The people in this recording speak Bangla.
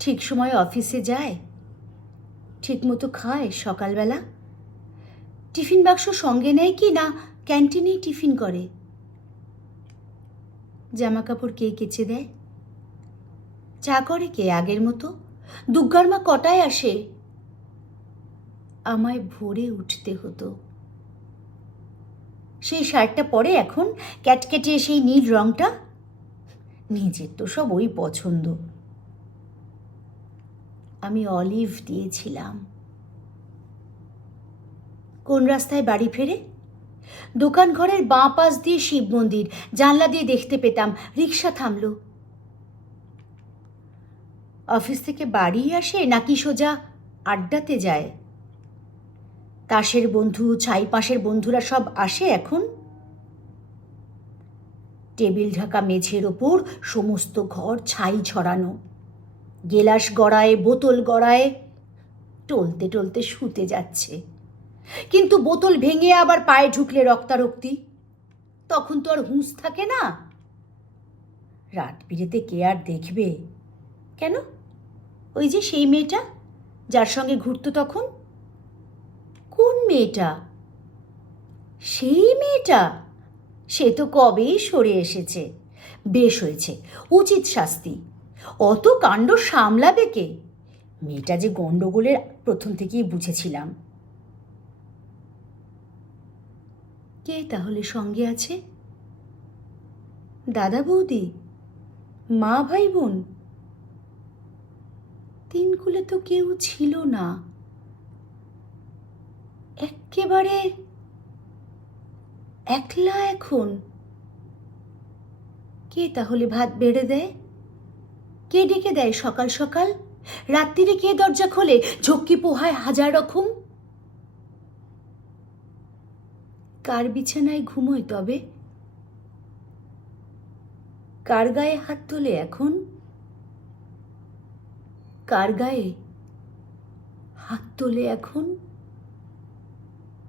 ঠিক সময় অফিসে যায়, ঠিক মতো খায় সকালবেলা, টিফিন বাক্স সঙ্গে নেয় কি না ক্যান্টিনেই টিফিন করে, জামা কাপড় কে কেচে দেয়, চা করে কে আগের মতো, দুগ্গার মা কটায় আসে, আমায় ভোরে উঠতে হতো। সেই শার্টটা পরে এখন ক্যাটকেটে সেই নীল রংটা, নিজের তো সব ওই পছন্দ। আমি অলিভ দিয়েছিলাম। কোন রাস্তায় বাড়ি ফেরে? দোকান ঘরের বাঁ পাশ দিয়ে শিব মন্দির, জানলা দিয়ে দেখতে পেতাম। রিক্সা থামলো। অফিস থেকে বাড়ি আসে নাকি সোজা আড্ডাতে যায়? তাসের বন্ধু, ছাই পাশের বন্ধুরা সব আসে এখন। টেবিল ঢাকা মেঝের ওপর সমস্ত ঘর ছাই ছড়ানো, গেলাস গড়ায়, বোতল গড়ায়, টলতে টলতে শুতে যাচ্ছে। কিন্তু বোতল ভেঙে আবার পায়ে ঢুকলে রক্তারক্তি, তখন তো আর হুঁশ থাকে না। রাত বিরেতে কে আর দেখবে? কেন, ওই যে সেই মেয়েটা যার সঙ্গে ঘুরতো তখন। কোন মেয়েটা? সেই মেয়েটা? সে তো কবেই সরে এসেছে। বেশ হয়েছে, উচিত শাস্তি। অত কাণ্ড সামলাবে কে? মেয়েটা যে গণ্ডগোলের প্রথম থেকেই বুঝেছিলাম। কে তাহলে সঙ্গে আছে? দাদা বৌদি, মা ভাই বোন? তিনকুলে তো কেউ ছিল না, এক্কেবারে একলা এখন। কে তাহলে ভাত বেড়ে দেয়? কে ডেকে দেয় সকাল সকাল? রাত্রিরে কে দরজা খোলে? ঝক্কি পোহায় হাজার রকম। কার বিছানায় ঘুমোয় তবে? কার গায়ে হাত তোলে এখন? কার গায়ে হাত তোলে এখন?